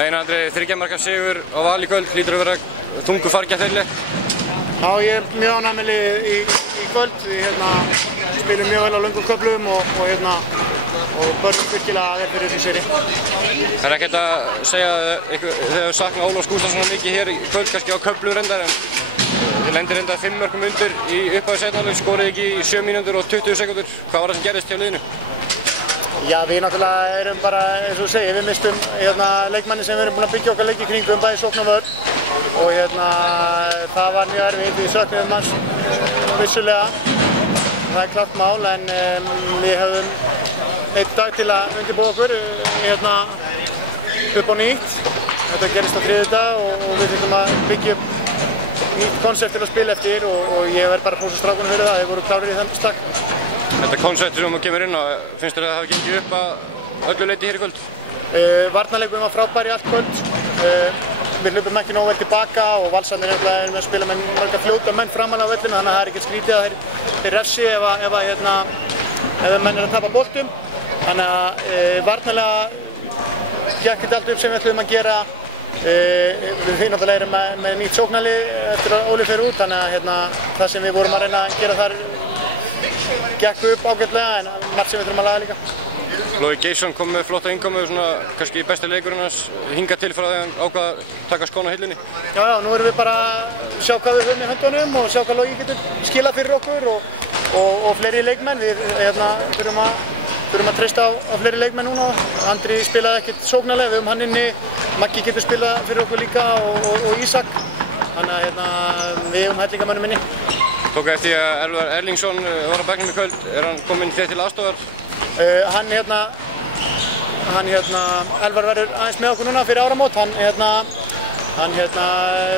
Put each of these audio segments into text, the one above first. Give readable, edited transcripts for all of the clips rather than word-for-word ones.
Einar Andri, 3 marka sigur á Val í kvöld, hlýtur að vera þungu fargi að þeirri. Já, ég er mjög ánægður með liðið í kvöld. Við spilum mjög vel á löngum köflum og börnum virkilega vel fyrir þessu séri. Það er ekkert að segja þegar þau sakna Ólafs Gústason mikið hér í kvöld, kannski á köflum reyndar, en þið lendir reyndar 5 mörkum undir í upphafi seinni hálfleiks, skoruðu ekki í 7 mínútur og 20 sekúndur. Hvað var það sem gerðist hjá liðinu? Já, við náttúrulega erum bara, eins og þú segir, við mistum leikmanni sem við erum búin að byggja okkar leiki kringum, bæði sókn og vörn. Og það var mjög erfitt, við söknuðum hans vissulega. Það er klart mál, en við höfum einn dag til að undirbúa okkur upp á nýtt. Þetta gerist á þriðjudag og við þurfum að byggja upp nýtt konsept til að spila eftir og ég verð bara að hrósa strákunum fyrir það, þeir voru klárir í þann stakk. Þetta konceptur sem þú kemur inn á, finnst þér að það hafi gengið upp að öllu leyti hér í kvöld? Varnarleikurinn var frábær í allt kvöld. Við hlupum ekki nógu vel tilbaka og Valsarnir erum með að spila með marga fljóta menn framan á vellinu, þannig að það er ekkert skrítið að þeir refsi ef menn er að tapa boltum. Þannig að varnarlega gekk þetta allt upp sem við ætlum að gera. Við náttúrulega erum með nýtt sóknarlið eftir að Óli fer út, þannig að það sem við vorum að reyna að gera þar gekk upp ágætlega, en margt sem við þurfum að laga líka. Logi Geirsson kom með flotta innkomu, kannski besti leikurinn hans hingað til frá því að hann ákvað að taka skóna á hillunni. Já, nú erum við bara að sjá hvað við höfum í höndunum og sjá hvað Logi getur skilað fyrir okkur og fleiri leikmenn. Við þurfum að treysta á fleiri leikmenn núna. Andri spilaði ekkert sóknarlega, við höfum hann inni, Maggi getur spilað fyrir okkur líka og Ísak. Þannig að við höfum hellingamönnum inni. Tók eftir að Elvar Erlingsson var á bekknum í kvöld, er hann kominn þér til aðstofar? Elvar verður aðeins með okkur núna fyrir áramót.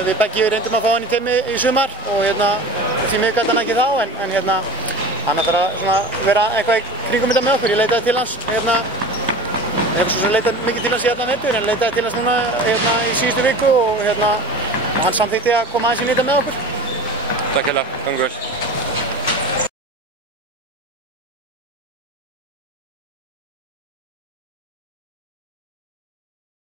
Við beggi reyndum að fá hann í teimi í sumar og því miður gat hann ekki þá, en hann ætlar að vera eitthvað í kringum þetta með okkur. Ég leitaði til hans, ég hef svo sem leitað mikið til hans í allan vetur, en leitaði til hans núna í síðustu viku og hann samþykkti að koma aðeins inn í þetta með okkur. Takk hérlega, gangi vel.